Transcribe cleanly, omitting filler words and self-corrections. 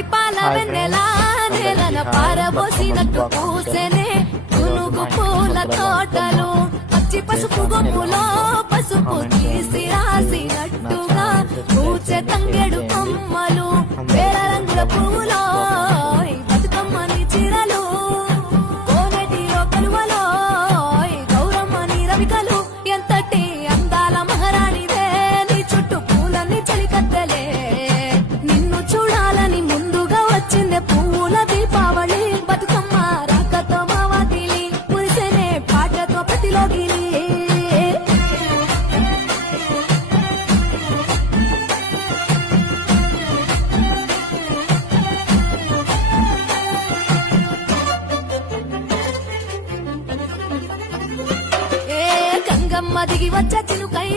పచ్చి పాల వెన్నెలా నేలన పారబోసినట్టు పూసెనే గునుగు పూల తోటలు పచ్చి పసుపు గొమ్ములో పసుపు తీసి రాసినట్టుగా పూచె తంగెడు కొమ్మలు వేల రంగుల పూలో బతుకమ్మని చిరలు కోనటిలో కలువలో గౌరమ్మని రవికలు ఎంతటి అందాల మహారాణిదే నీ చుట్టూ పూలన్నీ చలికత్తలే నిన్ను చూడాలని ముందుగా వచ్చిందే పువ్వుల దీపావళి బతుకమ్మ రాకతో మావాతిలి మురిసెనే పాటతో ప్రతిలోగిలి గంగమ్మ దిగి వచ్చ చిలుకై